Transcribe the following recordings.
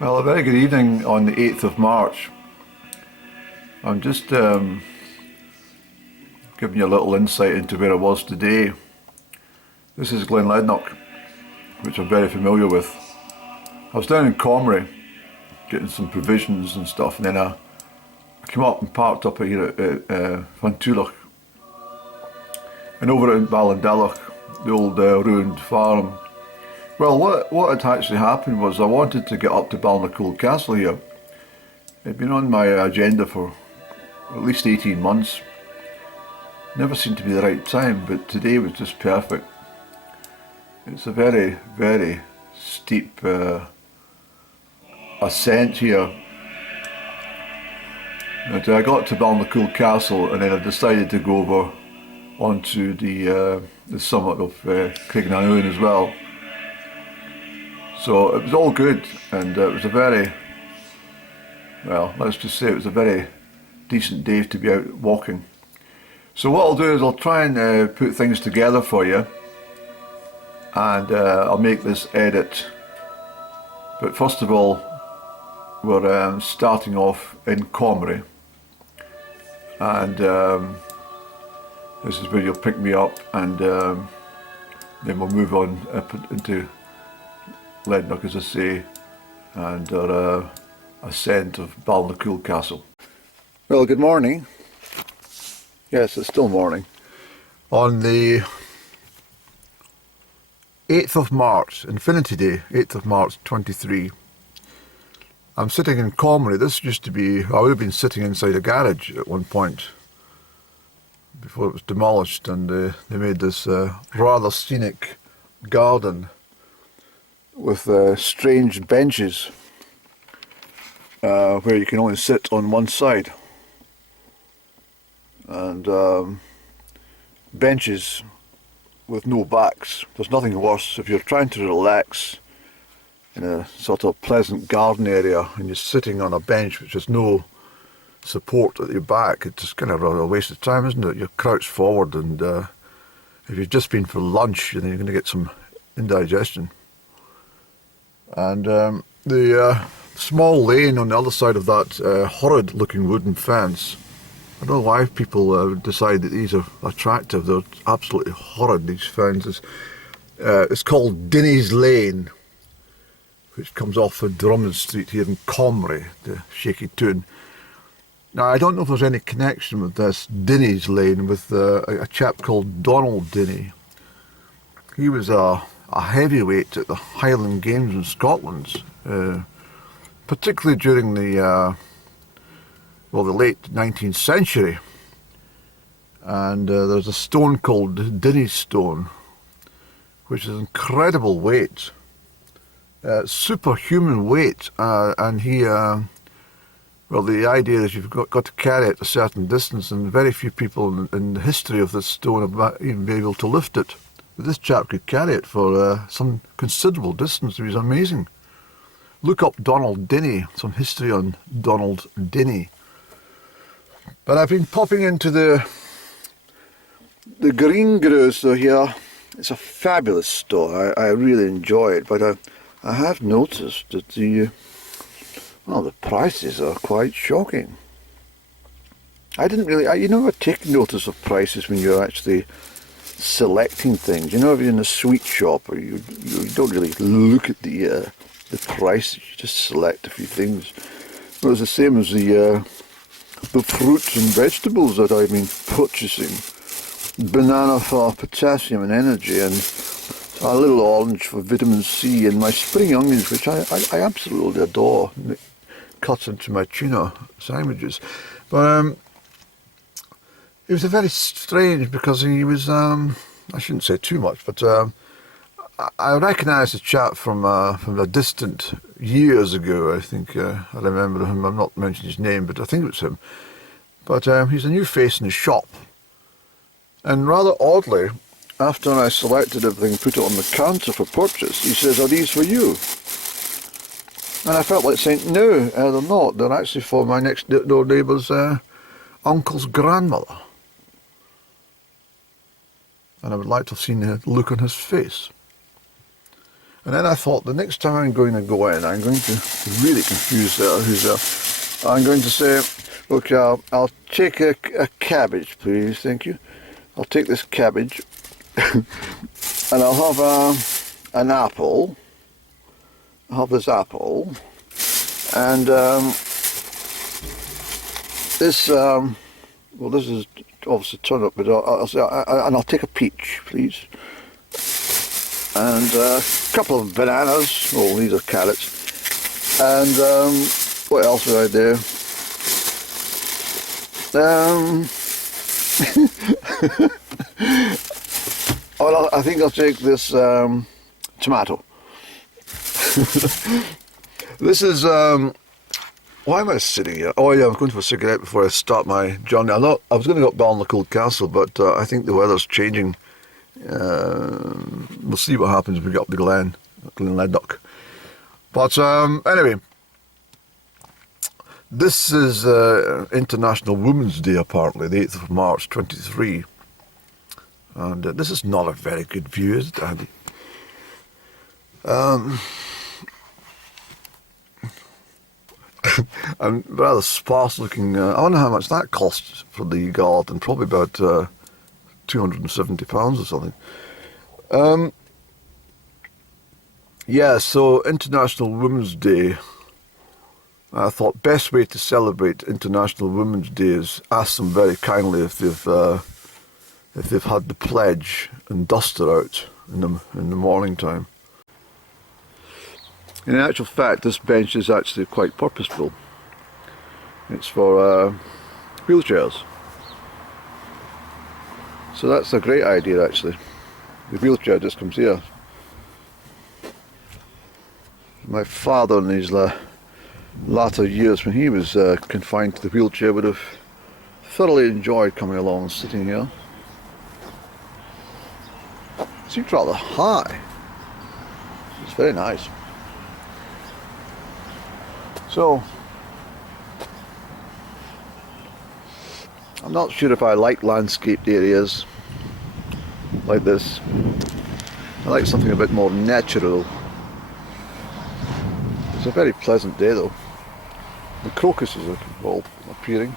Well, a very good evening on the 8th of March. I'm just giving you a little insight into where I was today. This is Glen, Lednock, which I'm very familiar with. I was down in Comrie getting some provisions and stuff, and then I came up and parked up here at Fantulach. And over in Balnacoul, the old ruined farm. Well, what had actually happened was I wanted to get up to Balnacoul Castle here. It'd been on my agenda for at least 18 months. Never seemed to be the right time, but today was just perfect. It's a very, very steep ascent here. And I got to Balnacoul Castle, and then I decided to go over onto the summit of Crieff as well. So it was all good, and it was a very, well, let's just say it was a very decent day to be out walking. So what I'll do is I'll try and put things together for you, and I'll make this edit. But first of all, we're starting off in Comrie, and this is where you'll pick me up, and then we'll move on up into Lednock, as I say, and our ascent of Balnacoul Castle. Well, good morning. Yes, it's still morning. On the 8th of March, Infinity Day, 8th of March 23, I'm sitting in Comrie. This used to be, I would have been sitting inside a garage at one point before it was demolished, and they made this rather scenic garden with strange benches where you can only sit on one side, and benches with no backs. There's nothing worse if you're trying to relax in a sort of pleasant garden area and you're sitting on a bench which has no support at your back. It's just kind of a waste of time, isn't it? You're crouched forward, and if you've just been for lunch, then you're going to get some indigestion. And the small lane on the other side of that horrid looking wooden fence, I don't know why people decide that these are attractive. They're absolutely horrid, these fences. It's called Dennys Lane, which comes off of Drummond Street here in Comrie, the shaky tune. Now, I don't know if there's any connection with this Dennys Lane with a chap called Donald Denny. He was a heavyweight at the Highland Games in Scotland, particularly during the late 19th century. And there's a stone called Dennys Stone, which is incredible weight, superhuman weight, and he, well, the idea is you've got to carry it a certain distance, and very few people in the history of this stone have even been able to lift it. But this chap could carry it for some considerable distance. It was amazing. Look up Donald Denny, some history on Donald Denny. But I've been popping into the greengrocer here. It's a fabulous store. I really enjoy it, but I have noticed that the prices are quite shocking. I didn't really, you never take notice of prices when you're actually selecting things. You know, if you're in a sweet shop, or you don't really look at the prices, you just select a few things. Well, it's the same as the fruits and vegetables that I've been purchasing. Banana for potassium and energy, and a little orange for vitamin C, and my spring onions, which I absolutely adore. And it cuts into my tuna sandwiches. But it was a very strange, because he was, I shouldn't say too much, but I recognised the chap from a distant years ago. I think I remember him. I'm not mentioning his name, but I think it was him. But he's a new face in the shop. And rather oddly, after I selected everything and put it on the counter for purchase, he says, "Are these for you?" And I felt like saying, "No, they're not. They're actually for my next door neighbour's uncle's grandmother." And I would like to have seen the look on his face. And then I thought the next time I'm going to go in, I'm going to really confuse who's there. I'm going to say, okay, I'll take a cabbage, please, thank you. I'll take this cabbage, and I'll have an apple. I'll have this apple, and this, well, this is obviously turnip, but I'll take a peach, please. And a couple of bananas. Oh, these are carrots. And what else would I do? Oh, I think I'll take this tomato. This is why am I sitting here? Oh yeah, I'm going for a cigarette before I start my journey. I was going to go up Balnacoul Castle, but I think the weather's changing. We'll see what happens when we get up to Glen Lednock. But anyway, this is International Women's Day, apparently, the 8th of March 23. And this is not a very good view, is it, Andy? I'm rather sparse looking. I wonder how much that costs for the garden. Probably about £270 or something. Yeah, so International Women's Day. I thought best way to celebrate International Women's Day is ask them very kindly if they've had the pledge and duster out in the morning time. In actual fact, this bench is actually quite purposeful. It's for wheelchairs. So that's a great idea, actually. The wheelchair just comes here. My father in his latter years, when he was confined to the wheelchair, would have thoroughly enjoyed coming along and sitting here. It seems rather high. It's very nice. So, I'm not sure if I like landscaped areas like this. I like something a bit more natural. It's a very pleasant day though. The crocuses are all appearing.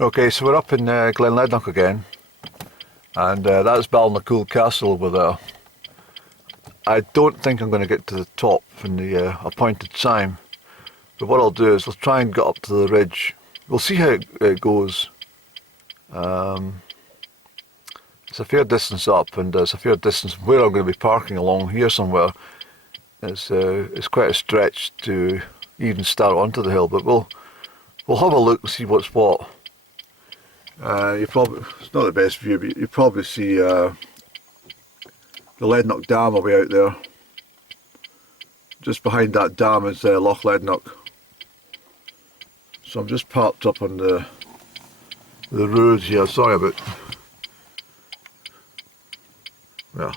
Okay, so we're up in Glen Lednock again, and that's Balnacoul Castle over there. I don't think I'm going to get to the top in the appointed time, but what I'll do is I'll try and get up to the ridge. We'll see how it goes. It's a fair distance up, and it's a fair distance from where I'm going to be parking along here somewhere. It's quite a stretch to even start onto the hill, but we'll have a look and see what's what. It's not the best view, but you probably see the Lednock Dam will be out there. Just behind that dam is Loch Lednock. So I'm just parked up on the road here. Sorry about. Well,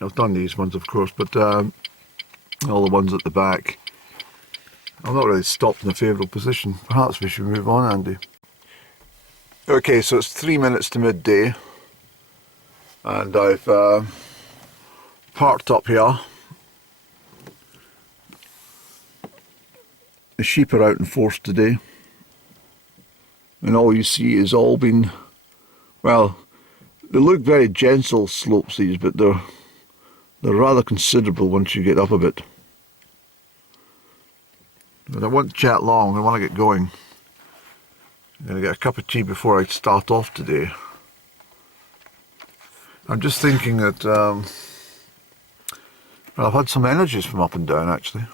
I've done these ones, of course, but all the ones at the back, I'm not really stopped in a favourable position. Perhaps we should move on, Andy. Okay, so it's 3 minutes to midday, and I've parked up here. The sheep are out in force today, and all you see is all been, well, they look very gentle slopes, these, but they're rather considerable once you get up a bit. But I won't chat long, I want to get going. I'm going to get a cup of tea before I start off today. I'm just thinking that well, I've had some energies from up and down actually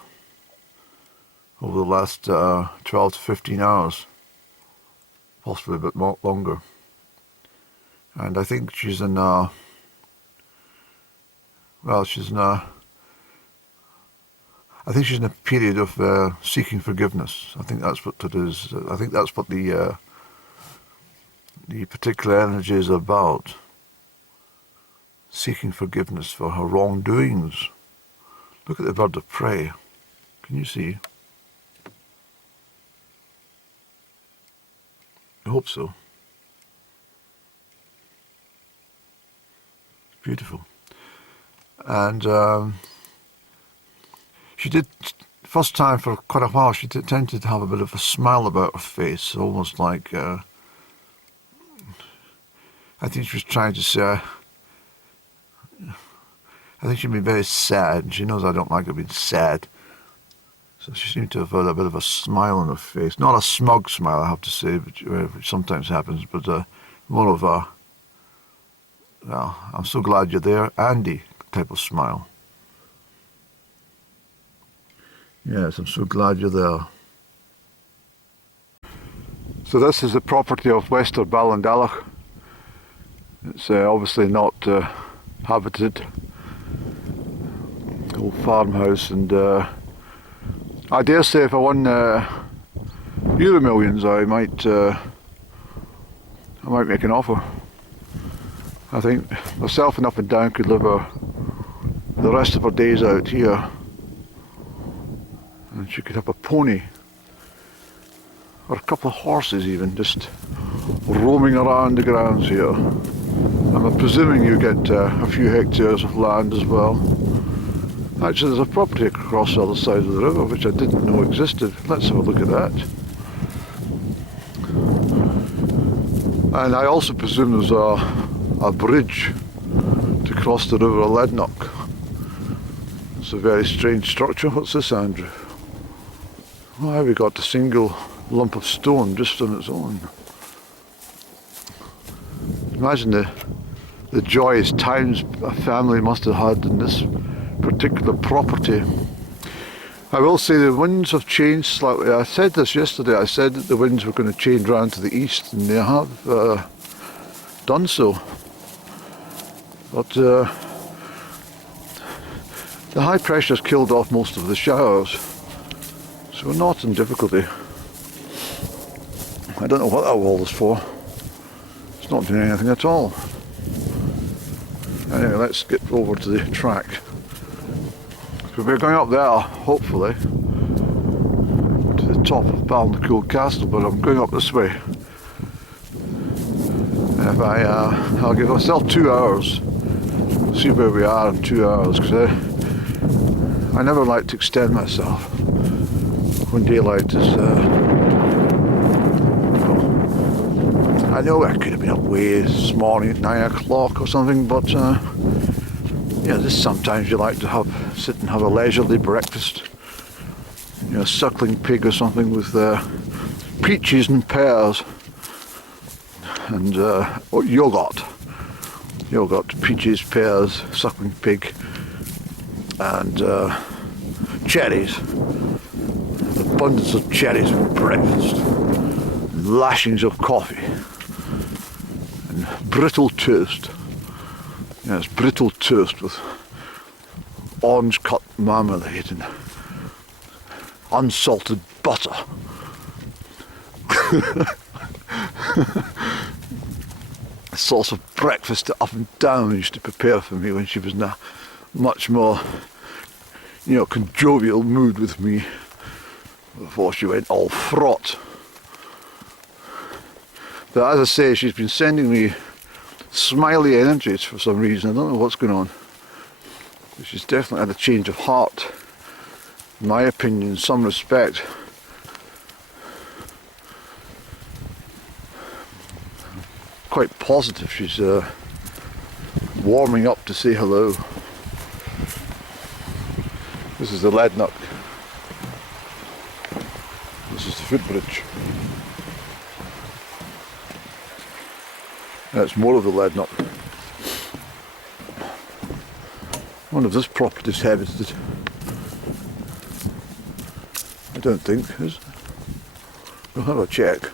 over the last 12 to 15 hours, possibly a bit more longer. And I think she's in I think she's in a period of seeking forgiveness. I think that's what it is. I think that's what the particular energy is about. Seeking forgiveness for her wrongdoings. Look at the bird of prey. Can you see? I hope so. Beautiful. And she did, first time for quite a while, she tended to have a bit of a smile about her face, almost like, I think she was trying to say, I think she'd been very sad, and she knows I don't like her being sad. So she seemed to have had a bit of a smile on her face. Not a smug smile, I have to say, which sometimes happens, but more of a, well, I'm so glad you're there, Andy, type of smile. Yes, I'm so glad you're there. So this is the property of Wester Balnacoul. It's obviously not habited. Old farmhouse, and I dare say if I won Euro Millions, I might make an offer. I think myself and Up and Down could live the rest of our days out here. And she could have a pony, or a couple of horses even, just roaming around the grounds here. I'm presuming you get a few hectares of land as well. Actually, there's a property across the other side of the river which I didn't know existed. Let's have a look at that. And I also presume there's a bridge to cross the river Lednock. It's a very strange structure. What's this, Andrew? Why have we got a single lump of stone just on its own? Imagine the joyous times a family must have had in this particular property. I will say the winds have changed slightly. I said this yesterday, I said that the winds were going to change round to the east, and they have done so. But the high pressure's killed off most of the showers. So we're not in difficulty. I don't know what that wall is for. It's not doing anything at all. Anyway, let's get over to the track. So we're going up there, hopefully, to the top of Balnacoul Castle, but I'm going up this way. And if I'll give myself 2 hours, see where we are in 2 hours, because I never like to extend myself when daylight is, I know I could have been up way this morning at 9 o'clock or something, but yeah, just sometimes you like to sit and have a leisurely breakfast. You know, a suckling pig or something with peaches and pears and yogurt, peaches, pears, suckling pig, and cherries. Abundance of cherries for breakfast, lashings of coffee, and brittle toast. Yes, brittle toast with orange cut marmalade and unsalted butter. The sort of breakfast that Up and Down used to prepare for me when she was in a much more, conjovial mood with me, before she went all fraught. But as I say, she's been sending me smiley energies for some reason. I don't know what's going on. But she's definitely had a change of heart, in my opinion, in some respect. Quite positive she's warming up to say hello. This is the Lednock. This is the footbridge. That's more of the Lednock. One of this property is habited. I don't think, is it? We'll have a check.